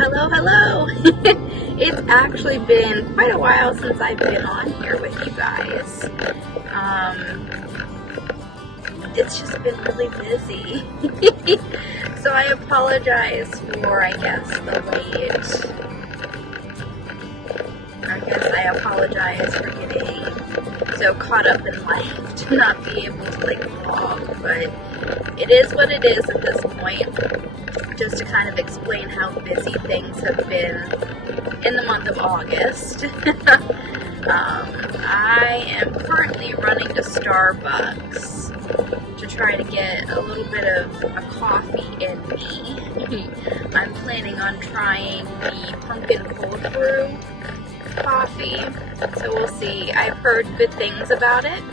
Hello. It's actually been quite a while since I've been on here with you guys. It's just been really busy. So I apologize for, I apologize for getting so caught up in life to not be able to vlog, but it is what it is at this point. Just to kind of explain how busy things have been in the month of August. I am currently running to Starbucks to try to get a little bit of a coffee in me. I'm planning on trying the pumpkin cold brew coffee, so we'll see. I've heard good things about it,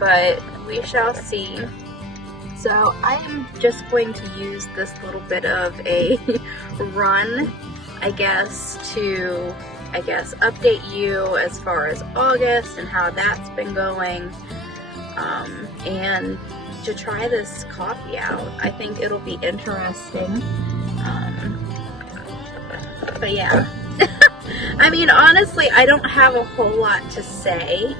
but we shall see. So I'm just going to use this little bit of a run, to update you as far as August and how that's been going, and to try this coffee out. I think it'll be interesting. But yeah. I mean, honestly, I don't have a whole lot to say.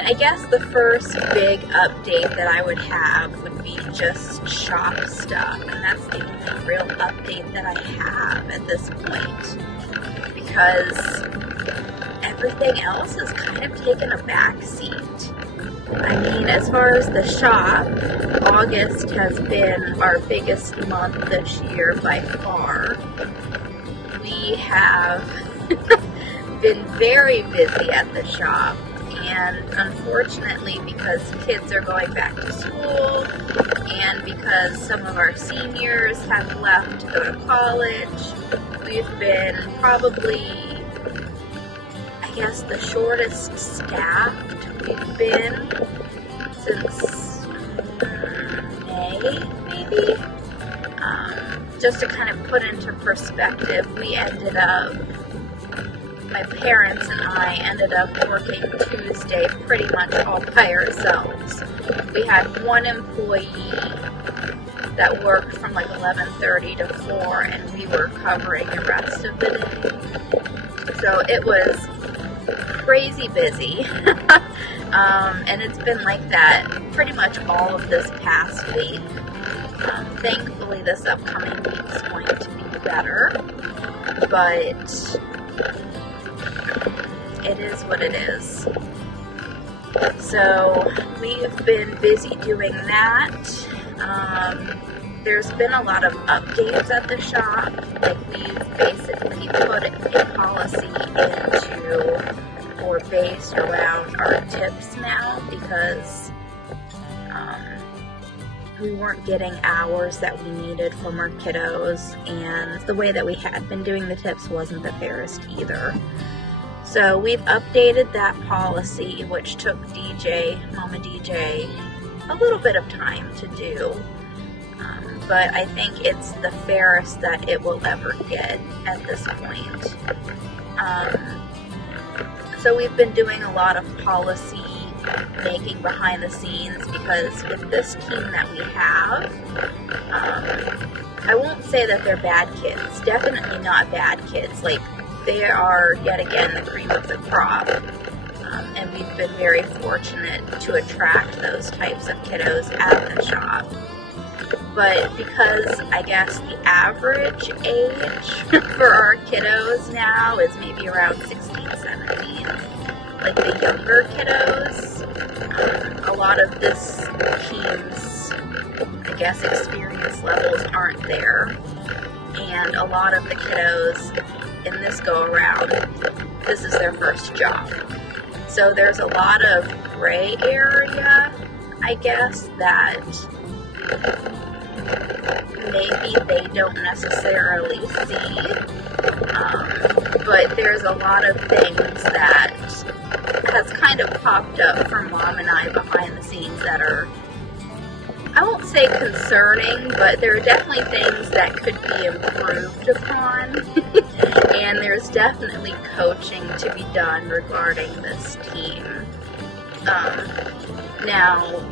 I guess the first big update that I would have would be just shop stuff, and that's the only real update that I have at this point, because everything else has kind of taken a back seat. As far as the shop, August has been our biggest month this year by far. We have been very busy at the shop. And unfortunately, because kids are going back to school, and because some of our seniors have left to go to college, we've been probably, the shortest staffed we've been since May, maybe? Just to kind of put into perspective, my parents and I ended up working Tuesday pretty much all by ourselves. We had one employee that worked from 11:30 to 4, and we were covering the rest of the day. So it was crazy busy. And it's been like that pretty much all of this past week. Thankfully, this upcoming week is going to be better, but it is what it is. So we've been busy doing that. There's been a lot of updates at the shop. We've basically put a policy into, or based around, our tips now, because we weren't getting hours that we needed from our kiddos, and the way that we had been doing the tips wasn't the fairest either. So we've updated that policy, which took Mama DJ, a little bit of time to do. But I think it's the fairest that it will ever get at this point. So we've been doing a lot of policy making behind the scenes, because with this team that we have, I won't say that they're bad kids. Definitely not bad kids. They are, yet again, the cream of the crop, and we've been very fortunate to attract those types of kiddos at the shop. But because, the average age for our kiddos now is maybe around 16, 17, the younger kiddos, a lot of this team's, experience levels aren't there, and a lot of the kiddos in this go-around, this is their first job. So there's a lot of gray area, that maybe they don't necessarily see, but there's a lot of things that has kind of popped up for Mom and I behind the scenes that are, I won't say concerning, but there are definitely things that could be improved upon. And there's definitely coaching to be done regarding this team. Now,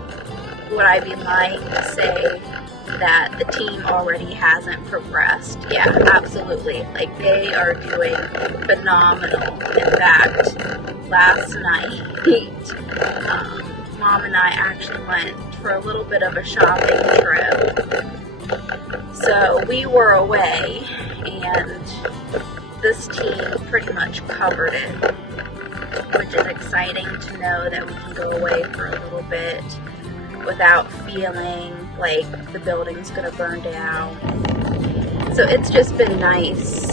would I be lying to say that the team already hasn't progressed? Yeah, absolutely. Like, they are doing phenomenal. In fact, last night, Mom and I actually went for a little bit of a shopping trip. So we were away, and this team pretty much covered it, which is exciting to know that we can go away for a little bit without feeling like the building's gonna burn down. So it's just been nice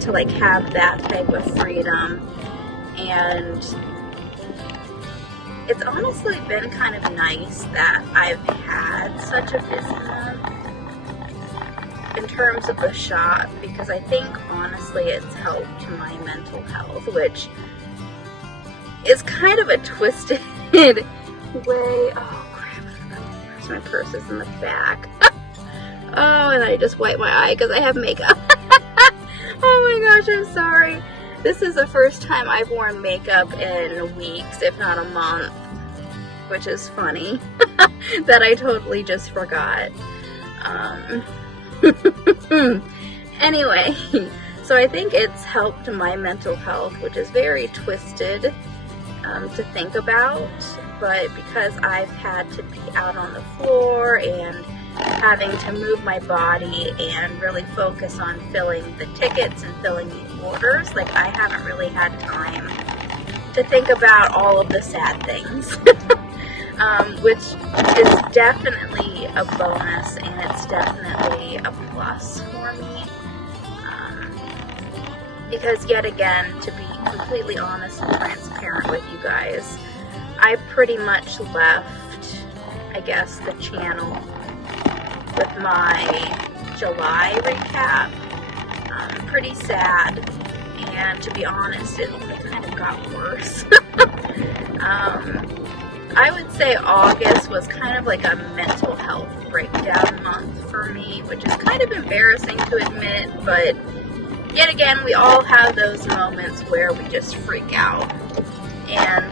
to like have that type of freedom, and it's honestly been kind of nice that I've had such a busy month in terms of the shop, because I think honestly it's helped my mental health, which is kind of a twisted way. Oh crap, my purse is in the back. Oh, and I just wiped my eye because I have makeup. Oh my gosh, I'm sorry. This is the first time I've worn makeup in weeks, if not a month, which is funny that I totally just forgot. Anyway, so I think it's helped my mental health, which is very twisted to think about, but because I've had to be out on the floor and having to move my body and really focus on filling the tickets and filling the orders, like I haven't really had time to think about all of the sad things, which is definitely a bonus, and it's definitely a plus for me, because yet again, to be completely honest and transparent with you guys, I pretty much left, I guess, the channel with my July recap pretty sad, and to be honest, it only kind of got worse. I would say August was kind of like a mental health breakdown month for me, which is kind of embarrassing to admit, but yet again, we all have those moments where we just freak out, and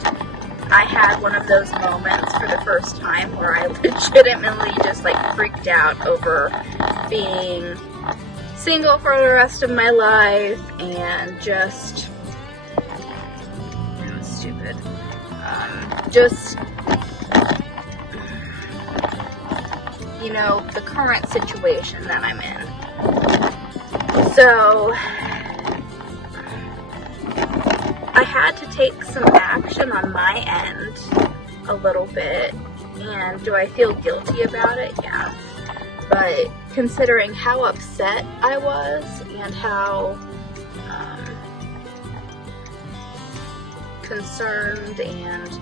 I had one of those moments for the first time where I legitimately just like freaked out over being single for the rest of my life, and just, that was stupid, just, you know, the current situation that I'm in. So I had to take some action on my end a little bit, and do I feel guilty about it? Yeah. But considering how upset I was and how concerned and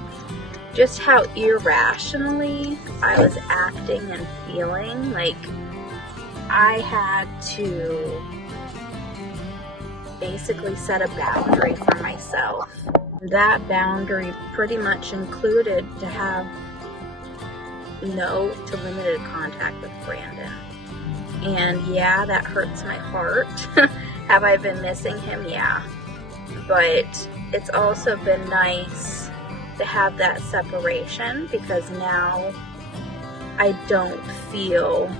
just how irrationally I was acting and feeling, like I had to basically set a boundary for myself. That boundary pretty much included to have no to limited contact with Brandon. And yeah, that hurts my heart. Have I been missing him? Yeah. But it's also been nice to have that separation, because now I don't feel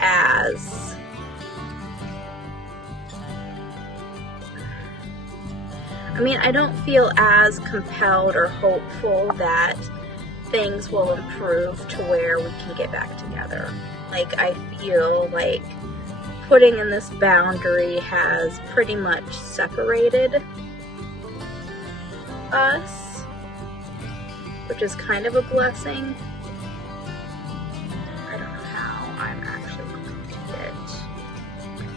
as I don't feel as compelled or hopeful that things will improve to where we can get back together. Like, I feel like putting in this boundary has pretty much separated us, which is kind of a blessing. I don't know how I'm actually going to get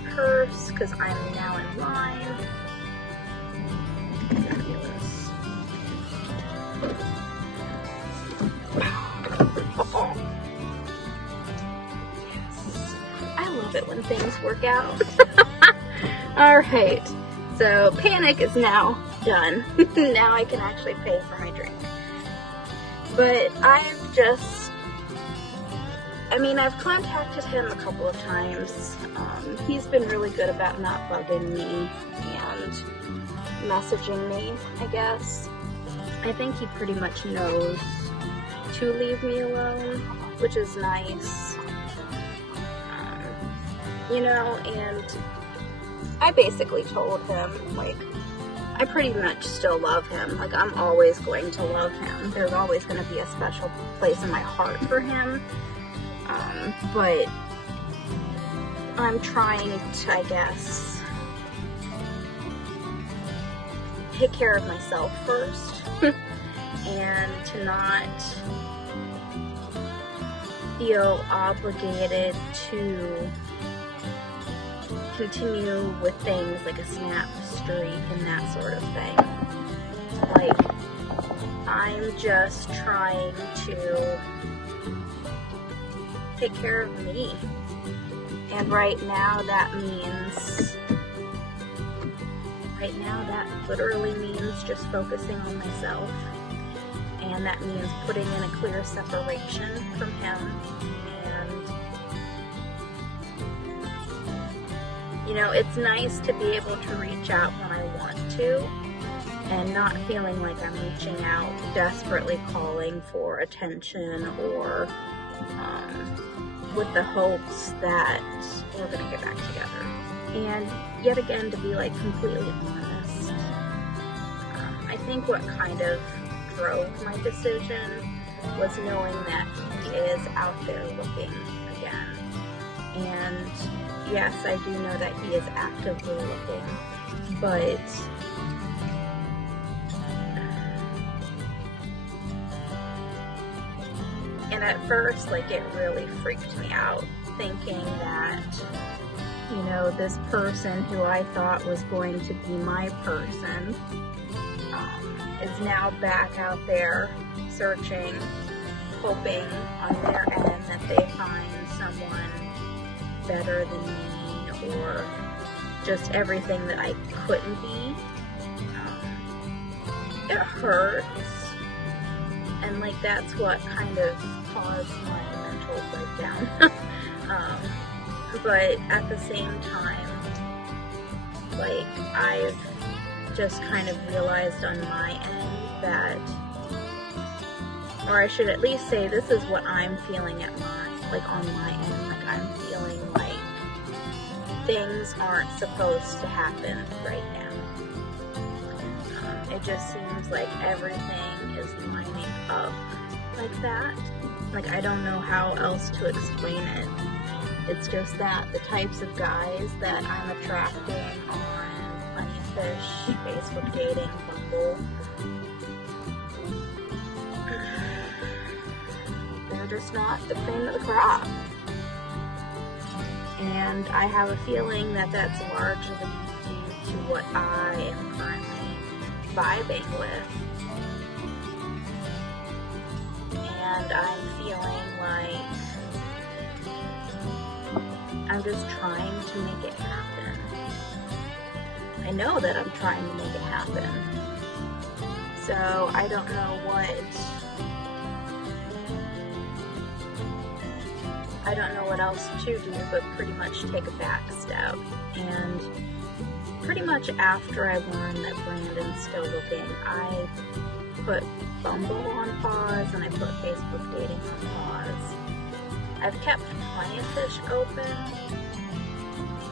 my purse, because I'm now in line. Fabulous. Yes. I love it when things work out. Alright, so panic is now done. Now I can actually pay for my drink. But I've just, I've contacted him a couple of times. He's been really good about not bugging me and messaging me, I guess. I think he pretty much knows to leave me alone, which is nice. You know, and I basically told him, like, I pretty much still love him. Like, I'm always going to love him. There's always going to be a special place in my heart for him. But I'm trying to, I guess, take care of myself first and to not feel obligated to continue with things like a snap streak and that sort of thing. Like, I'm just trying to take care of me. And right now that literally means just focusing on myself. And that means putting in a clear separation from him. And, you know, it's nice to be able to reach out when I want to and not feeling like I'm reaching out, desperately calling for attention or with the hopes that we're going to get back together. And yet again, to be like completely honest, I think what kind of drove my decision was knowing that he is out there looking again. And yes, I do know that he is actively looking, but and at first, like, it really freaked me out, thinking that, you know, this person who I thought was going to be my person is now back out there searching, hoping on their end that they find someone better than me or just everything that I couldn't be. It hurts, and like that's what kind of caused my mental breakdown. But at the same time, like, I've just kind of realized on my end that, or I should at least say, this is what I'm feeling on my end. Like, I'm feeling like things aren't supposed to happen right now. It just seems like everything is lining up like that. Like, I don't know how else to explain it. It's just that the types of guys that I'm attracting on Plenty of Fish, Facebook dating, Bumble, they're just not the cream of the crop. And I have a feeling that that's largely due to what I am currently vibing with. And I'm feeling like I'm just trying to make it happen. I know that I'm trying to make it happen. So I don't know what else to do but pretty much take a back step. And pretty much after I learned that Brandon's still looking, I put Bumble on pause and I put Facebook dating on pause. I've kept Plenty of Fish open,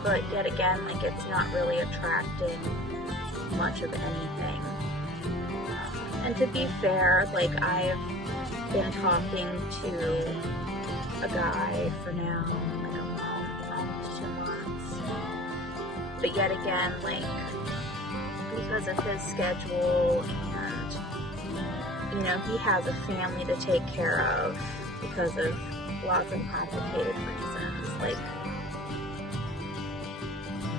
but yet again, like, it's not really attracting much of anything. And to be fair, like, I've been talking to a guy for now, I don't know, almost 2 months. But yet again, like, because of his schedule and, you know, he has a family to take care of because of lots of complicated reasons. Like,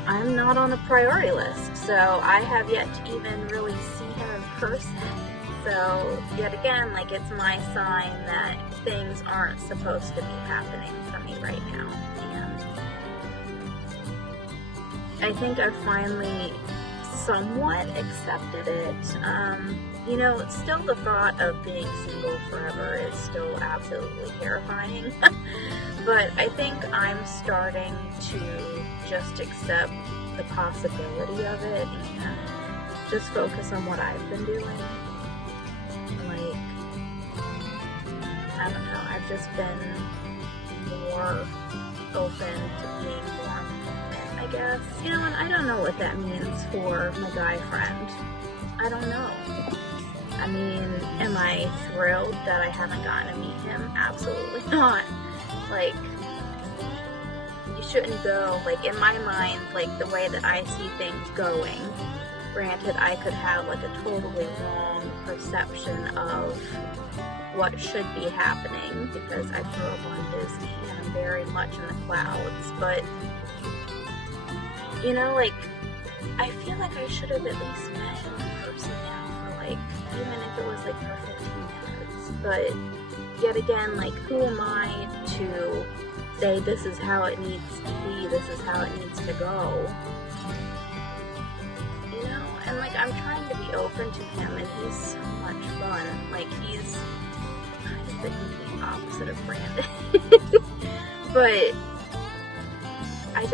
I'm not on the priority list, so I have yet to even really see him in person. So, yet again, like, it's my sign that things aren't supposed to be happening for me right now. And I think I've finally somewhat accepted it. You know, still the thought of being single forever is still absolutely terrifying. But I think I'm starting to just accept the possibility of it and just focus on what I've been doing. Like, I've just been more open to being more intimate, I guess. You know, and I don't know what that means for my guy friend. I don't know. I mean, am I thrilled that I haven't gotten to meet him? Absolutely not. Like, you shouldn't go, like, in my mind, like, the way that I see things going, granted, I could have, like, a totally wrong perception of what should be happening, because I grew up on Disney, and I'm very much in the clouds, but, you know, like, I feel like I should have at least met him in person now for, like, even if it was, like, for 15 minutes, but, yet again, like, who am I to say this is how it needs to be, this is how it needs to go, you know, and, like, I'm trying to be open to him, and he's so much fun, like, he's kind of the complete opposite of Brandon, but, I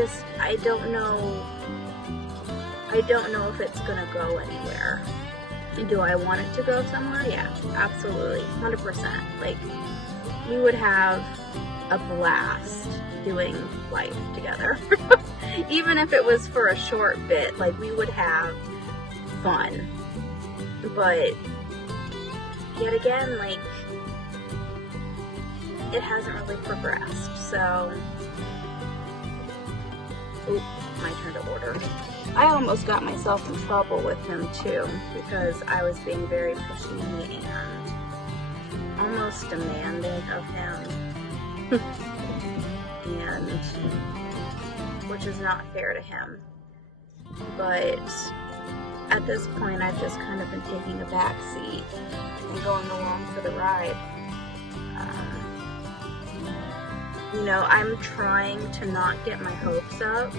don't know if it's gonna go anywhere. Do I want it to go somewhere? Yeah, absolutely, 100%, like, we would have a blast doing life together. Even if it was for a short bit, like, we would have fun. But yet again, like, it hasn't really progressed, so oop, my turn to order. I almost got myself in trouble with him too, because I was being very pushy and almost demanding of him. And which is not fair to him, but at this point I've just kind of been taking a back seat and going along for the ride. You know, I'm trying to not get my hopes up,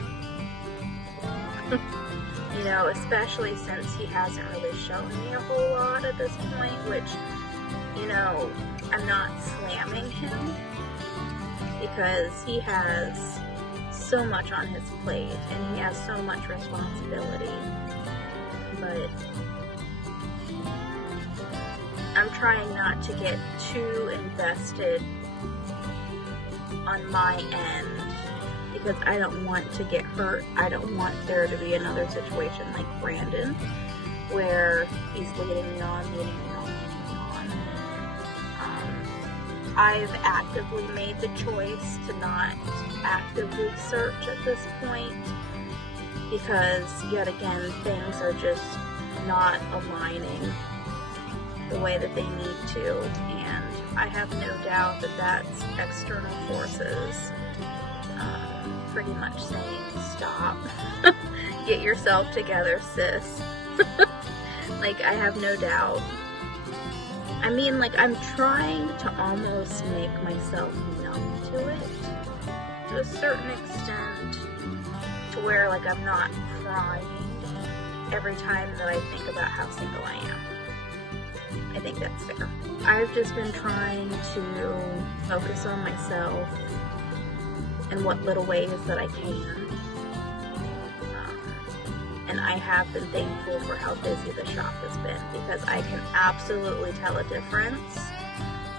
you know, especially since he hasn't really shown me a whole lot at this point, which, you know, I'm not slamming him, because he has so much on his plate and he has so much responsibility, but I'm trying not to get too invested on my end, because I don't want to get hurt. I don't want there to be another situation like Brandon, where he's leading me on. I've actively made the choice to not actively search at this point, because yet again, things are just not aligning the way that they need to, and I have no doubt that that's external forces pretty much saying, stop, get yourself together, sis. Like, I have no doubt. I mean, like, I'm trying to almost make myself numb to it, to a certain extent, to where, like, I'm not crying every time that I think about how single I am. I think that's fair. I've just been trying to focus on myself in what little ways that I can. And I have been thankful for how busy the shop has been, because I can absolutely tell a difference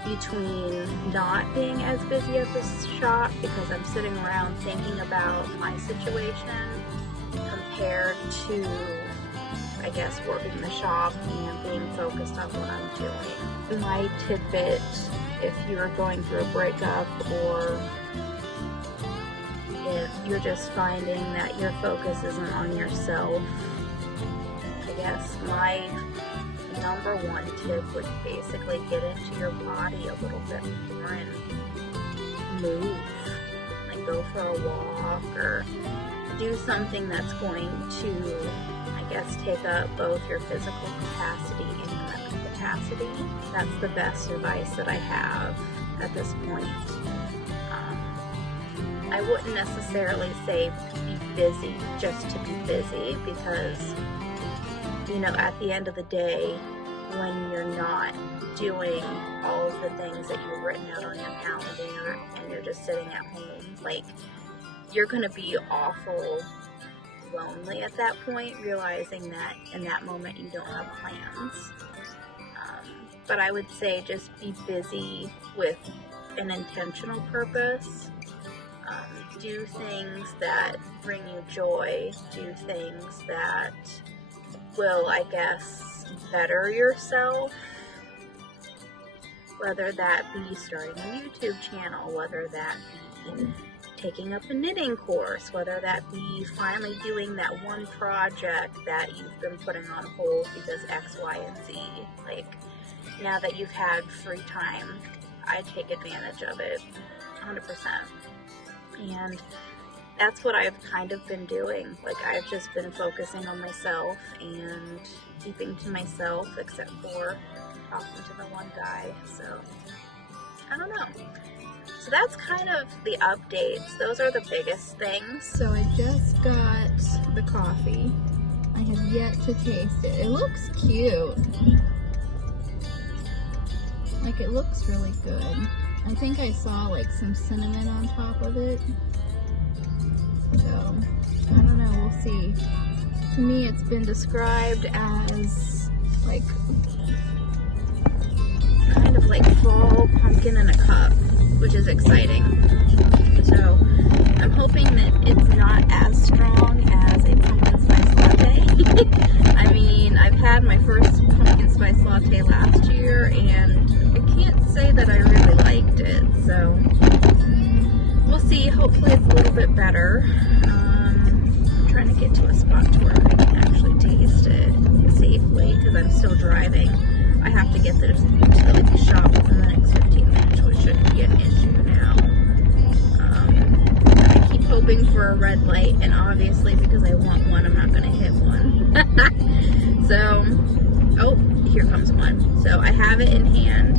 between not being as busy at the shop because I'm sitting around thinking about my situation, compared to, I guess, working the shop and being focused on what I'm doing. My tidbit, if you're going through a breakup, or if you're just finding that your focus isn't on yourself, I guess my number one tip would basically get into your body a little bit more and move. Like, go for a walk, or do something that's going to, I guess, take up both your physical capacity and your mental capacity. That's the best advice that I have at this point. I wouldn't necessarily say be busy just to be busy, because, you know, at the end of the day, when you're not doing all of the things that you've written out on your calendar and you're just sitting at home, like, you're going to be awful lonely at that point, realizing that in that moment you don't have plans. But I would say just be busy with an intentional purpose. Do things that bring you joy. Do things that will, I guess, better yourself. Whether that be starting a YouTube channel, whether that be taking up a knitting course, whether that be finally doing that one project that you've been putting on hold because X, Y, and Z. Like, now that you've had free time, I take advantage of it 100%. And that's what I've kind of been doing. Like, I've just been focusing on myself and keeping to myself, except for talking to the one guy. So, I don't know. So that's kind of the updates. Those are the biggest things. So I just got the coffee. I have yet to taste it. It looks cute. Like, it looks really good. I think I saw like some cinnamon on top of it. So, I don't know, we'll see. To me, it's been described as like kind of like fall pumpkin in a cup, which is exciting. So I'm hoping that it's not as strong as a pumpkin spice latte. I mean, I've had my first pumpkin spice latte last year, and I can't say that I really liked it. So we'll see. Hopefully it's a little bit better. I'm trying to get to a spot to where I can actually taste it safely because I'm still driving. I have to get to the shop within the next 15 minutes, which shouldn't be an issue now. I keep hoping for a red light, and obviously because I want one, I'm not going to hit one. So, oh, here comes one. So I have it in hand.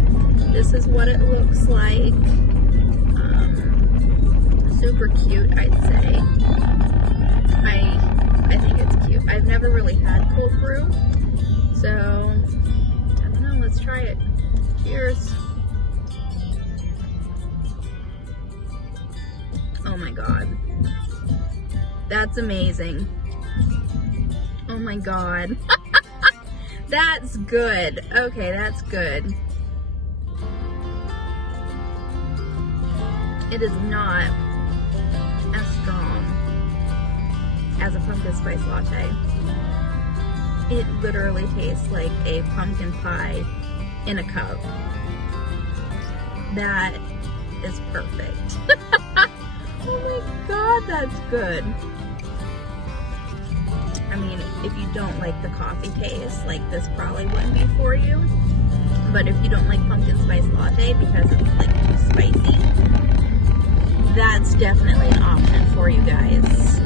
This is what it looks like. Super cute, I'd say. I think it's cute. I've never really had cold brew, so let's try it. Cheers. Oh my god. That's amazing. Oh my god. That's good. Okay, that's good. It is not as strong as a pumpkin spice latte. It literally tastes like a pumpkin pie in a cup. That is perfect. Oh my god, that's good. I mean, if you don't like the coffee taste, like, this probably wouldn't be for you. But if you don't like pumpkin spice latte because it's like too spicy, that's definitely an option for you guys.